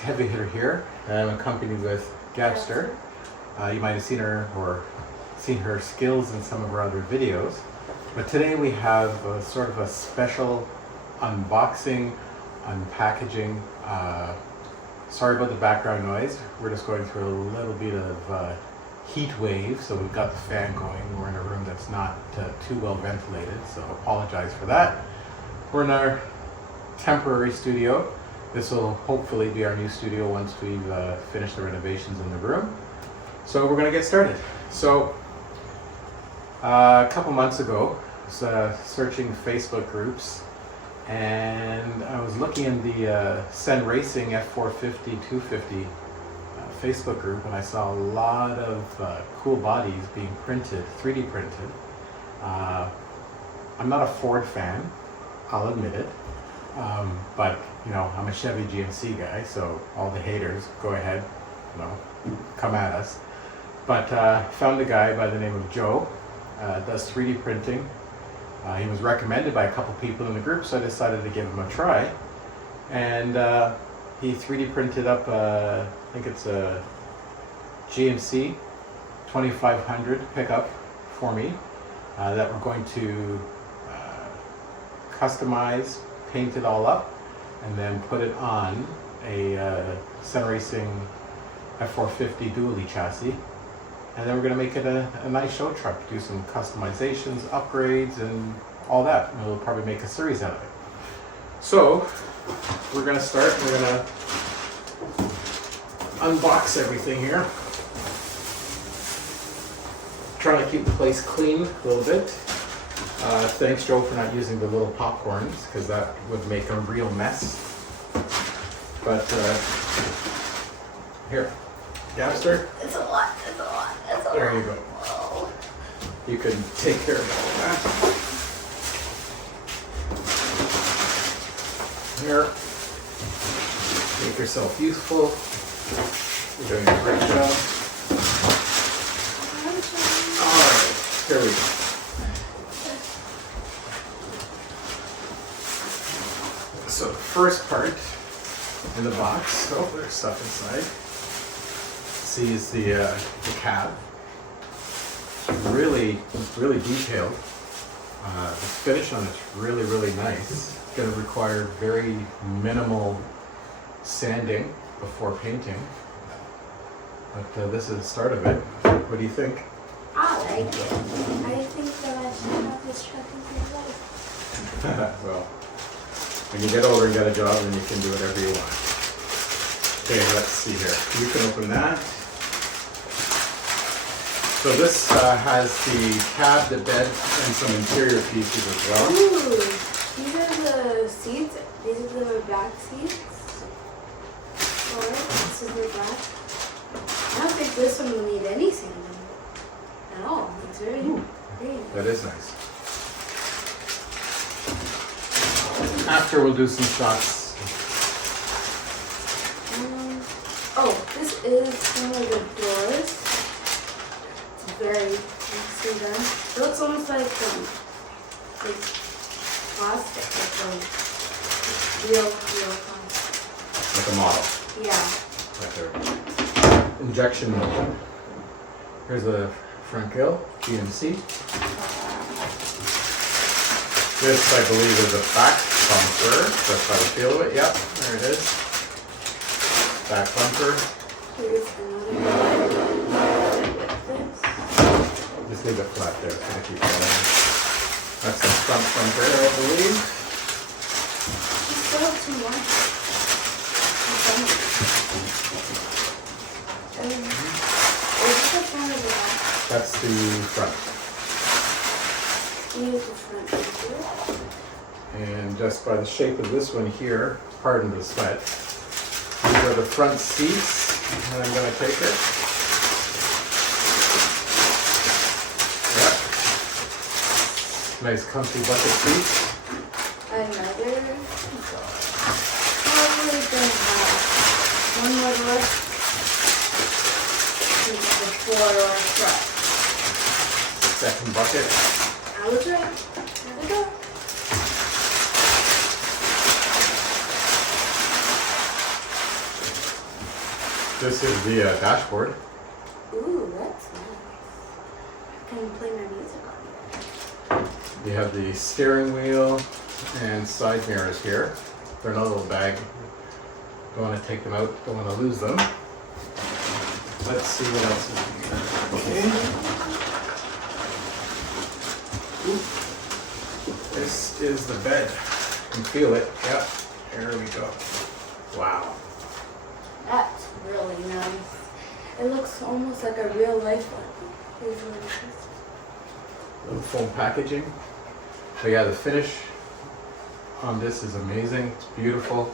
Heavy Hitter here, and I'm accompanied with Gabster. You might have seen her skills in some of her other videos. But today we have sort of a special unboxing, unpackaging. Sorry about the background noise. We're just going through a little bit of heat wave, so we've got the fan going. We're in a room that's not too well ventilated, so apologize for that. We're in our temporary studio. This will hopefully be our new studio once we've finished the renovations in the room. So we're going to get started. So a couple months ago, I was searching Facebook groups, and I was looking in the CEN Racing F450 250 Facebook group, and I saw a lot of cool bodies being printed, 3D printed. I'm not a Ford fan, I'll admit it, but you know, I'm a Chevy GMC guy, so all the haters, go ahead, you know, come at us. But found a guy by the name of Joe, does 3D printing. He was recommended by a couple people in the group, so I decided to give him a try. And he 3D printed up, I think it's a GMC 2500 pickup for me that we're going to customize, paint it all up, and then put it on a CEN Racing F450 Dually chassis. And then we're going to make it a nice show truck, do some customizations, upgrades, and all that. And we'll probably make a series out of it. So we're going to start. We're going to unbox everything here. Trying to keep the place clean a little bit. Thanks, Joe, for not using the little popcorns, because that would make a real mess. But here, Gabster. It's a lot. It's a lot. It's a lot. There you go. Whoa. You can take care of all that. Here. Make yourself useful. You're doing a great job. Alright, here we go. So the first part in the box, oh, there's stuff inside. See, is the cab. Really detailed. The finish on it's really nice. It's going to require very minimal sanding before painting. But this is the start of it. What do you think? I like it. I think that I should have this truck in my life. Well, when you get older and get a job, then you can do whatever you want. Okay, let's see here. You can open that. So this has the cab, the bed, and some interior pieces as well. Ooh, these are the seats. These are the back seats. Alright, this is the back. I don't think this one will need any sanding at all. It's very great. That is nice. After we'll do some shots. Oh, this is some of the doors. It's very nicely done. It looks almost like plastic, like real plastic. Like a model. Yeah. Like an injection molding. Here's the front grille, GMC. This, I believe, is a back bumper. That's how I feel it. Yep, there it is. Back bumper. Here's another one with this. Just leave it flat there. It's gonna keep going. That's the front bumper, I believe. You still have two more. Is this the front or the back? That's the front. Use the front here. And just by the shape of this one here, pardon the sweat, these are the front seats, and I'm going to take it. Yep. Nice comfy bucket seats. Another. Probably gonna have one more door. This is the four-door truck. Second bucket. I was right. There we go. This is the dashboard. Ooh, that's nice. I can play my music on here. You have the steering wheel and side mirrors here. They're in a little bag. Don't want to take them out, don't want to lose them. Let's see what else is in here. Okay. Ooh. This is the bed. You can feel it. Yep. There we go. Wow. That's really nice. It looks almost like a real life one. It's really nice. Little foam packaging. But yeah, the finish on this is amazing. It's beautiful.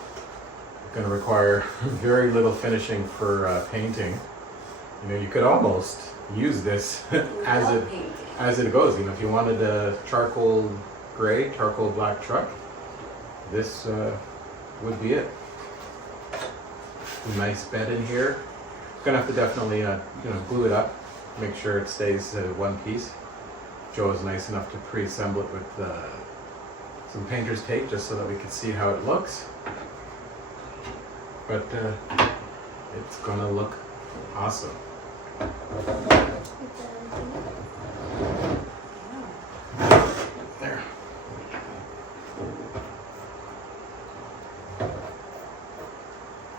Going to require very little finishing for painting. You know, you could almost use this as it goes. You know, if you wanted a charcoal gray, charcoal black truck, this would be it. Nice bed in here. Gonna have to definitely glue it up, make sure it stays one piece. Joe is nice enough to pre-assemble it with some painter's tape just so that we can see how it looks. But it's gonna look awesome. There.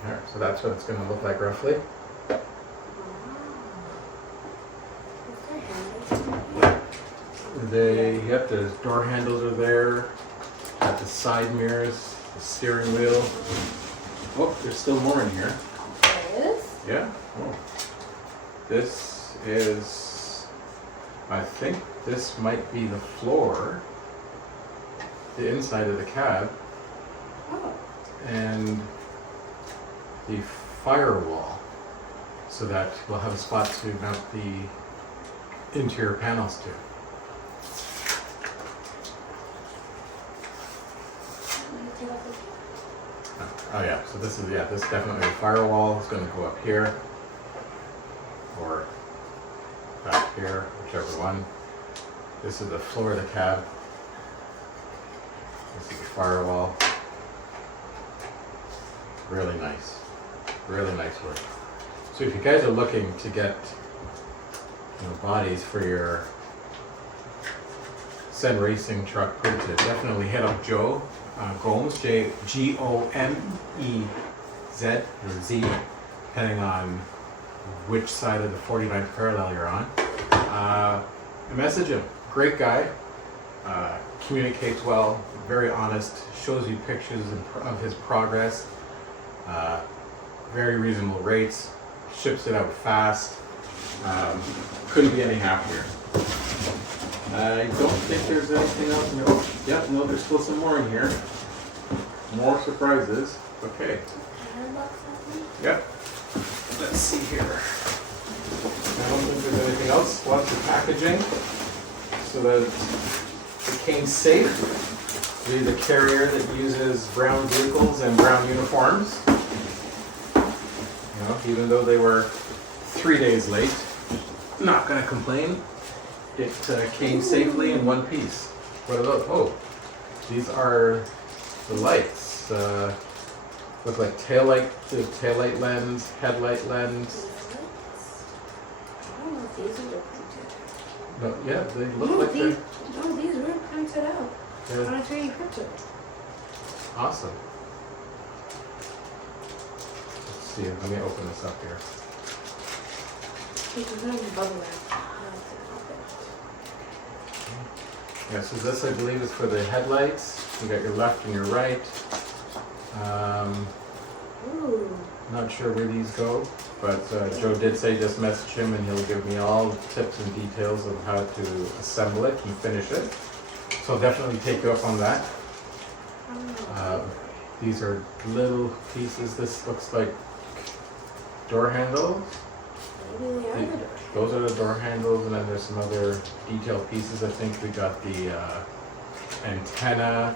There, so that's what it's gonna look like roughly. Yep, the door handles are there. Got the side mirrors, the steering wheel. Oh, there's still more in here. There is? Yeah. Oh. This is, I think this might be the floor, the inside of the cab, and the firewall, so that we'll have a spot to mount the interior panels to. Oh yeah, so this is this is definitely a firewall. It's going to go up here or back here, whichever one. This is the floor of the cab. This is the firewall. Really nice work. So if you guys are looking to get bodies for your CEN Racing truck printed, definitely hit up Joe Gomes, Gomez, or Z, depending on which side of the 49th parallel you're on. Message him. Great guy. Communicates well, very honest, shows you pictures of his progress. Very reasonable rates, ships it out fast. Couldn't be any happier. I don't think there's anything else. No, there's still some more in here. More surprises. Okay. Yep. Let's see here. I don't think there's anything else. Lots of packaging so that it came safe. Be the carrier that uses brown vehicles and brown uniforms. Even though they were 3 days late, not gonna complain. It came safely in one piece. What are those? Oh, these are the lights. Look like taillight lens, headlight lens. I don't know if these are printed. No, yeah, they look like they're... No, these were printed out. Yeah. On a 3D printer. Awesome. Let's see, let me open this up here. It's not bubble wrap. Yeah, so this I believe is for the headlights. You got your left and your right. Ooh. Not sure where these go, but Joe did say just message him and he'll give me all the tips and details of how to assemble it and finish it. So I'll definitely take you up on that. These are little pieces. This looks like door handles. Maybe they are the door. Those are the door handles, and then there's some other detailed pieces. I think we got the antenna. I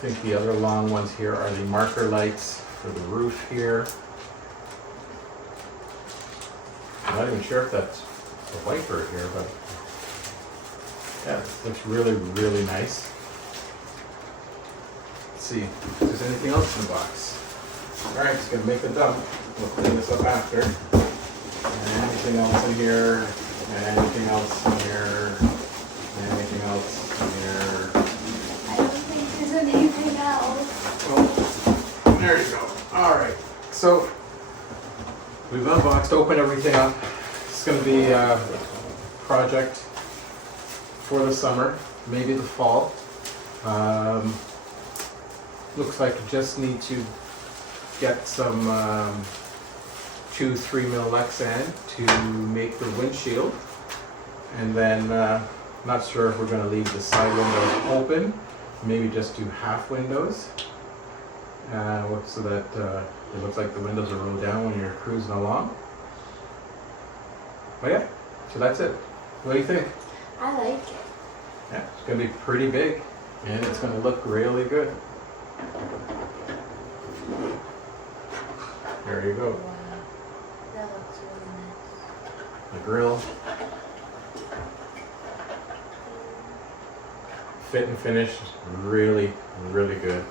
think the other long ones here are the marker lights for the roof here. I'm not even sure if that's a wiper here, but yeah, it looks really, really nice. Let's see if there's anything else in the box. Alright, just gonna make the dump. We'll clean this up after. And anything else in here, and anything else in here, and anything else in here. I don't think there's anything else. Oh, there you go. Alright, so we've unboxed, opened everything up. It's gonna be a project for the summer, maybe the fall. Looks like you just need to get some 2-3 mil Lexan to make the windshield, and then not sure if we're going to leave the side windows open, maybe just do half windows, so that it looks like the windows are rolled down when you're cruising along. But yeah, so that's it. What do you think? I like it. Yeah, it's going to be pretty big, and it's going to look really good. There you go. Wow. That looks really nice. The grill. Fit and finish is really, really good.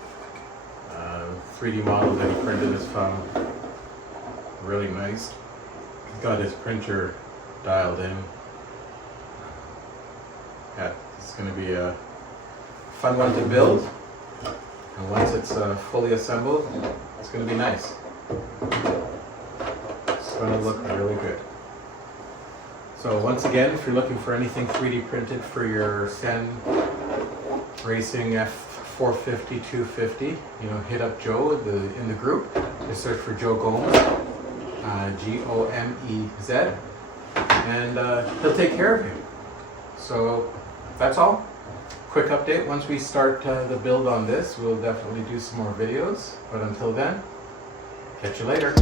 3D model that he printed is found really nice. He's got his printer dialed in. Yeah, it's going to be a fun one to build. And once it's fully assembled, it's going to be nice. It's going to look really good. So once again, if you're looking for anything 3D printed for your CEN Racing F450 250, hit up Joe in the group. Just search for Joe Gomez, Gomez, and he'll take care of you. So that's all. Quick update, once we start the build on this, we'll definitely do some more videos. But until then, catch you later.